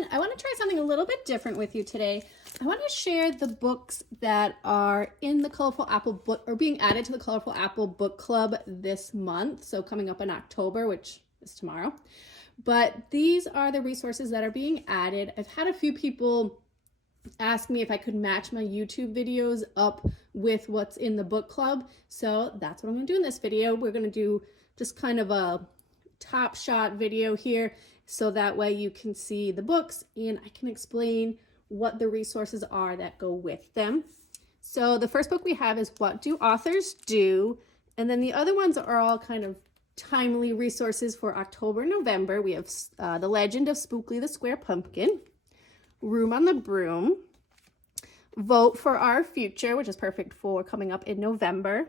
everyone. I want to try something a little bit different with you today. I want to share the books that are in the Colorful Apple book or being added to the Colorful Apple book club this month. So coming up in October, which is tomorrow. But these are the resources that are being added. I've had a few people ask me if I could match my YouTube videos up with what's in the book club. So that's what I'm going to do in this video. We're going to do just kind of a top shot video here, so that way you can see the books and I can explain what the resources are that go with them. So the first book we have is What Do Authors Do? And then the other ones are all kind of timely resources for October, November. We have The Legend of Spookly the Square Pumpkin, Room on the Broom, Vote for Our Future, which is perfect for coming up in November.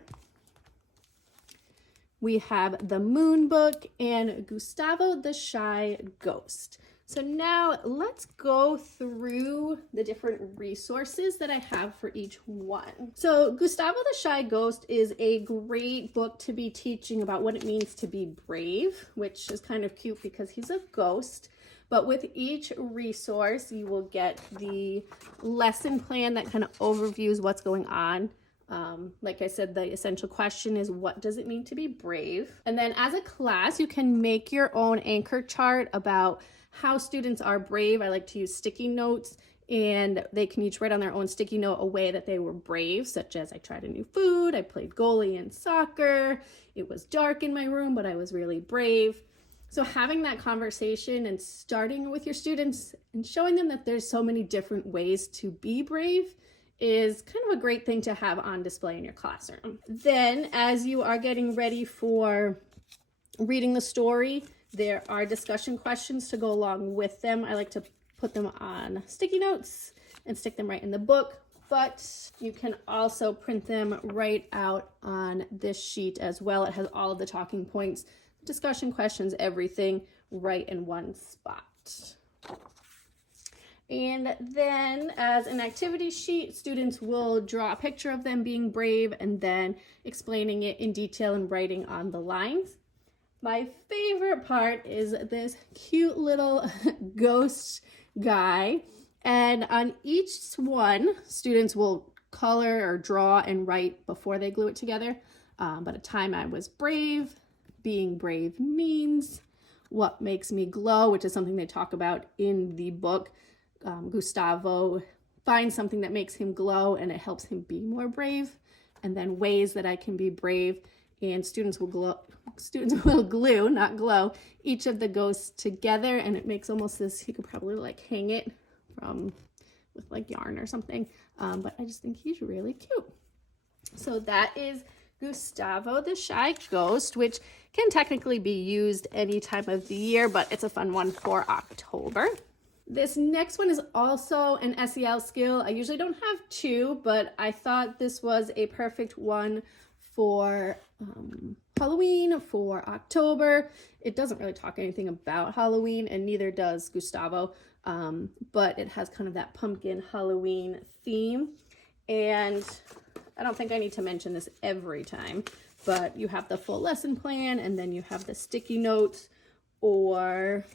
We have The Moon Book and Gustavo the Shy Ghost. So now let's go through the different resources that I have for each one. So Gustavo the Shy Ghost is a great book to be teaching about what it means to be brave, which is kind of cute because he's a ghost. But with each resource, you will get the lesson plan that kind of overviews what's going on. Like I said, the essential question is, what does it mean to be brave? And then as a class, you can make your own anchor chart about how students are brave. I like to use sticky notes, and they can each write on their own sticky note a way that they were brave, such as I tried a new food, I played goalie in soccer, it was dark in my room, but I was really brave. So having that conversation and starting with your students and showing them that there's so many different ways to be brave is kind of a great thing to have on display in your classroom. Then as you are getting ready for reading the story, there are discussion questions to go along with them. I like to put them on sticky notes and stick them right in the book, but you can also print them right out on this sheet as well. It has all of the talking points, discussion questions, everything right in one spot. And then as an activity sheet, students will draw a picture of them being brave and then explaining it in detail and writing on the lines. My favorite part is this cute little ghost guy. And on each one, students will color or draw and write before they glue it together. But a time I was brave, being brave means, what makes me glow, which is something they talk about in the book. Gustavo finds something that makes him glow and it helps him be more brave. And then ways that I can be brave, and students will glue, not glow, each of the ghosts together, and it makes almost this, you could probably like hang it with like yarn or something. But I just think he's really cute. So that is Gustavo the Shy Ghost, which can technically be used any time of the year, but it's a fun one for October. This next one is also an SEL skill. I usually don't have two, but I thought this was a perfect one for Halloween, for October. It doesn't really talk anything about Halloween, and neither does Gustavo, but it has kind of that pumpkin Halloween theme. And I don't think I need to mention this every time, but you have the full lesson plan, and then you have the sticky notes or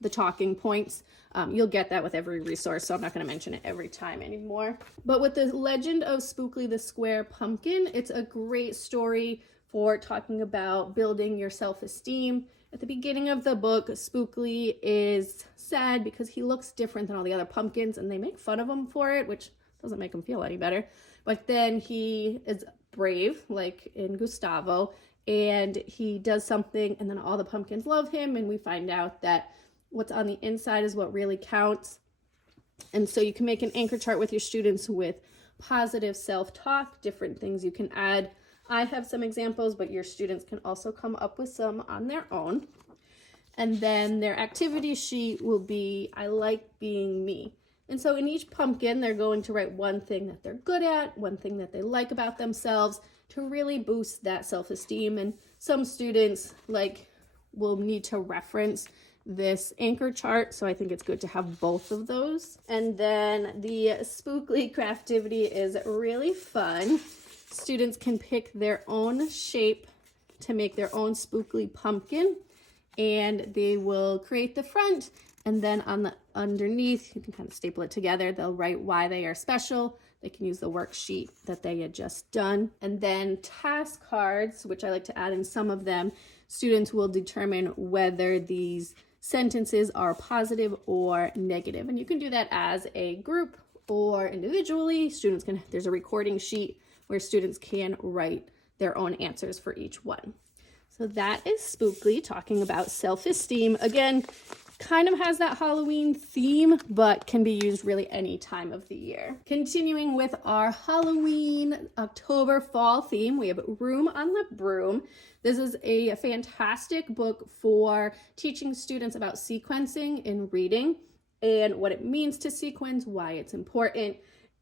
the talking points. You'll get that with every resource, so I'm not going to mention it every time anymore. But with the Legend of Spookly the Square Pumpkin, it's a great story for talking about building your self-esteem. At the beginning of the book, Spookly is sad because he looks different than all the other pumpkins, and they make fun of him for it, which doesn't make him feel any better. But then he is brave, like in Gustavo, and he does something, and then all the pumpkins love him, and we find out that what's on the inside is what really counts. And so you can make an anchor chart with your students with positive self-talk, different things you can add. I have some examples, but your students can also come up with some on their own. And then their activity sheet will be, I like being me. And so in each pumpkin, they're going to write one thing that they're good at, one thing that they like about themselves to really boost that self-esteem. And some students will need to reference this anchor chart, so I think it's good to have both of those. And then the Spookly Craftivity is really fun. Students can pick their own shape to make their own Spookly pumpkin, and they will create the front And then on the underneath, you can kind of staple it together. They'll write why they are special. They can use the worksheet that they had just done. And then task cards, which I like to add in some of them, students will determine whether these sentences are positive or negative. And you can do that as a group or individually. There's a recording sheet where students can write their own answers for each one. So that is Spookly, talking about self-esteem. Again, kind of has that Halloween theme, but can be used really any time of the year. Continuing with our Halloween, October, fall theme, we have Room on the Broom. This is a fantastic book for teaching students about sequencing in reading and what it means to sequence, why it's important,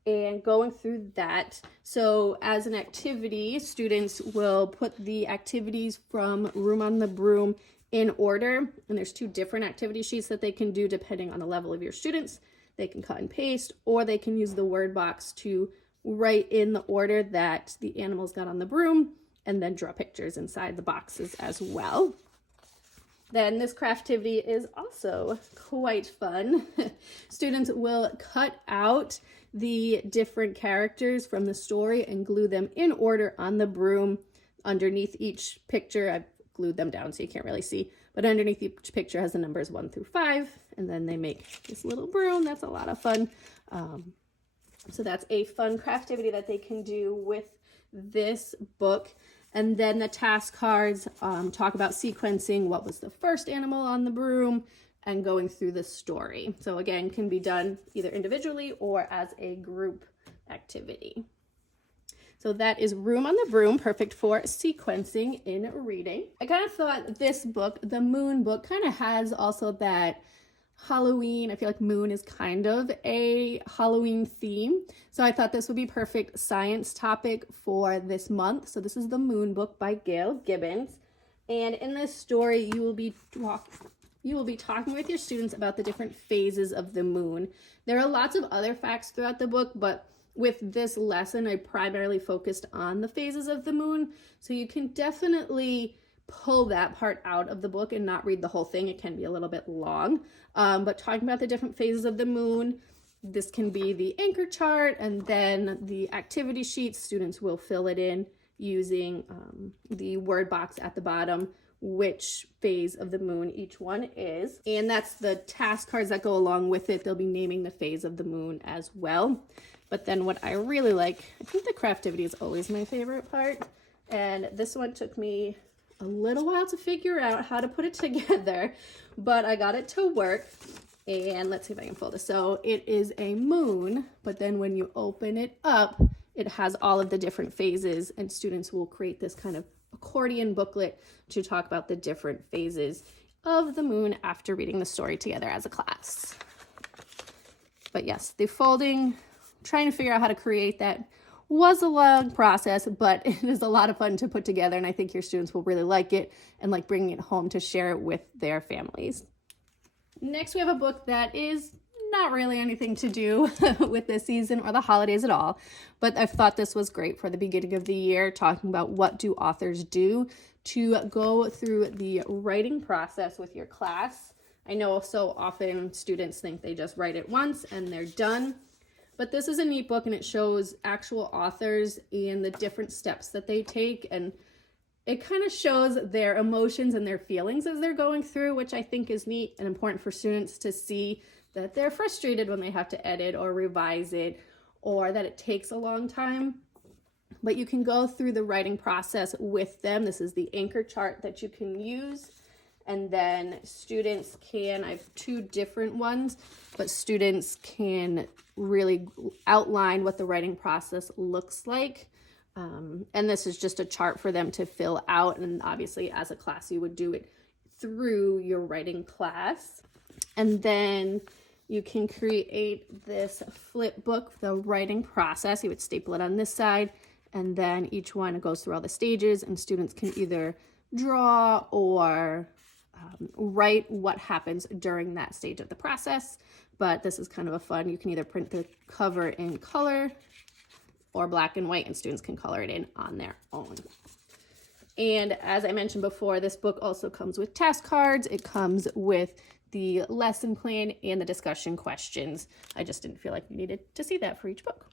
and going through that. So as an activity, students will put the activities from Room on the Broom in order, and there's 2 different activity sheets that they can do depending on the level of your students. They can cut and paste, or they can use the word box to write in the order that the animals got on the broom and then draw pictures inside the boxes as well. Then this craftivity is also quite fun. Students will cut out the different characters from the story and glue them in order on the broom. Underneath each picture, I've glued them down so you can't really see, but underneath each picture has the numbers 1 through 5, and then they make this little broom. That's a lot of fun. So that's a fun craftivity that they can do with this book. And then the task cards talk about sequencing what was the first animal on the broom and going through the story. So again, can be done either individually or as a group activity. So that is Room on the Broom, perfect for sequencing in reading. I kind of thought this book, the Moon book, kind of has also that Halloween. I feel like Moon is kind of a Halloween theme. So I thought this would be perfect science topic for this month. So this is the Moon book by Gail Gibbons. And in this story, you will be talking with your students about the different phases of the moon. There are lots of other facts throughout the book, but with this lesson, I primarily focused on the phases of the moon. So you can definitely pull that part out of the book and not read the whole thing. It can be a little bit long, but talking about the different phases of the moon, this can be the anchor chart, and then the activity sheets. Students will fill it in using the word box at the bottom, which phase of the moon each one is. And that's the task cards that go along with it. They'll be naming the phase of the moon as well. But then what I really like, I think the craftivity is always my favorite part. And this one took me a little while to figure out how to put it together, but I got it to work. And let's see if I can fold this. So it is a moon, but then when you open it up, it has all of the different phases, and students will create this kind of accordion booklet to talk about the different phases of the moon after reading the story together as a class. But yes, the folding, trying to figure out how to create that was a long process, but it is a lot of fun to put together, and I think your students will really like it and like bringing it home to share it with their families. Next, we have a book that is not really anything to do with this season or the holidays at all, but I thought this was great for the beginning of the year, talking about what do authors do to go through the writing process with your class. I know so often students think they just write it once and they're done, but this is a neat book, and it shows actual authors and the different steps that they take, and it kind of shows their emotions and their feelings as they're going through, which I think is neat and important for students to see, that they're frustrated when they have to edit or revise it, or that it takes a long time. But you can go through the writing process with them. This is the anchor chart that you can use. And then students can, I have 2 different ones, but students can really outline what the writing process looks like. And this is just a chart for them to fill out. And obviously as a class, you would do it through your writing class. And then you can create this flip book, the writing process. You would staple it on this side, and then each one goes through all the stages, and students can either draw or write what happens during that stage of the process. But this is kind of a fun, you can either print the cover in color or black and white, and students can color it in on their own. And as I mentioned before, this book also comes with task cards. It comes with the lesson plan and the discussion questions. I just didn't feel like you needed to see that for each book.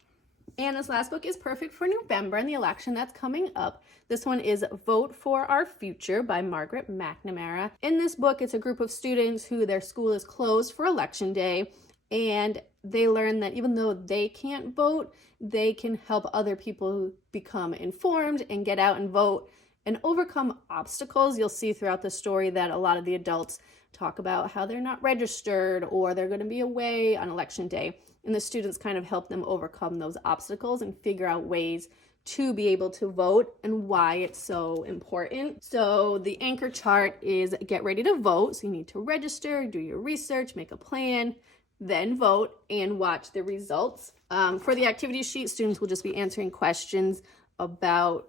And this last book is perfect for November and the election that's coming up. This one is Vote for Our Future by Margaret McNamara. In this book, it's a group of students who their school is closed for election day, and they learn that even though they can't vote, they can help other people become informed and get out and vote and overcome obstacles. You'll see throughout the story that a lot of the adults talk about how they're not registered or they're going to be away on election day. And the students kind of help them overcome those obstacles and figure out ways to be able to vote and why it's so important. So the anchor chart is get ready to vote. So you need to register, do your research, make a plan, then vote and watch the results. For the activity sheet, students will just be answering questions about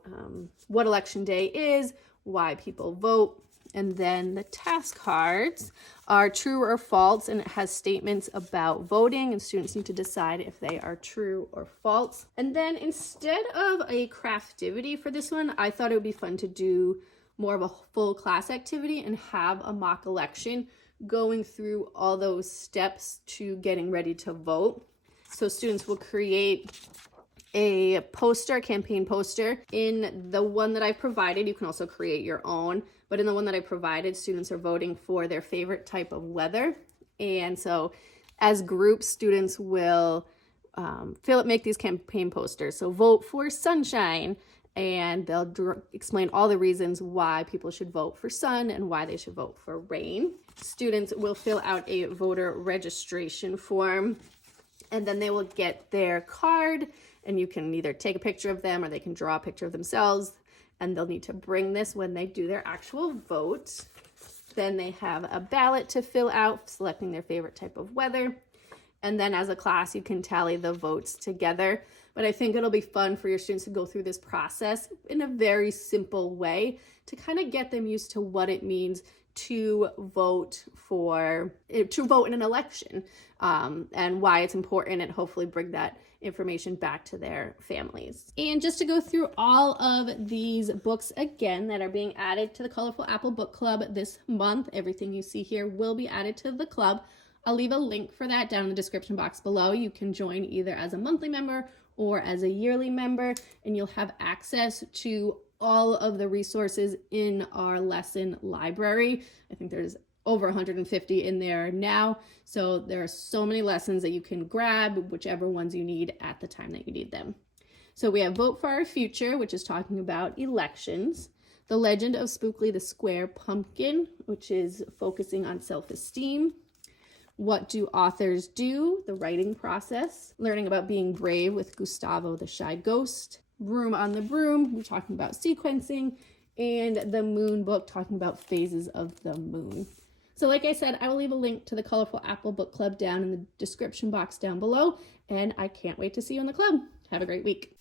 what election day is, why people vote. And then the task cards are true or false, and it has statements about voting, and students need to decide if they are true or false. And then instead of a craftivity for this one, I thought it would be fun to do more of a full class activity and have a mock election going through all those steps to getting ready to vote. So students will create a poster, campaign poster. In the one that I provided, you can also create your own, but in the one that I provided, students are voting for their favorite type of weather. And so as groups, students will make these campaign posters. So vote for sunshine, and they'll explain all the reasons why people should vote for sun and why they should vote for rain. Students will fill out a voter registration form, and then they will get their card, and you can either take a picture of them or they can draw a picture of themselves, and they'll need to bring this when they do their actual vote. Then they have a ballot to fill out, selecting their favorite type of weather. And then as a class, you can tally the votes together. But I think it'll be fun for your students to go through this process in a very simple way to kind of get them used to what it means to vote in an election, and why it's important, and hopefully bring that information back to their families. And just to go through all of these books again that are being added to the Colorful Apple Book Club this month, everything you see here will be added to the club. I'll leave a link for that down in the description box below. You can join either as a monthly member or as a yearly member, and you'll have access to all of the resources in our lesson library. I think there's over 150 in there now. So there are so many lessons that you can grab, whichever ones you need at the time that you need them. So we have Vote for Our Future, which is talking about elections. The Legend of Spookly the Square Pumpkin, which is focusing on self-esteem. What Do Authors Do? The writing process. Learning about being brave with Gustavo the Shy Ghost. Room on the Broom, we're talking about sequencing. And the Moon book, talking about phases of the moon. So like I said, I will leave a link to the Colorful Apple Book Club down in the description box down below. And I can't wait to see you in the club. Have a great week.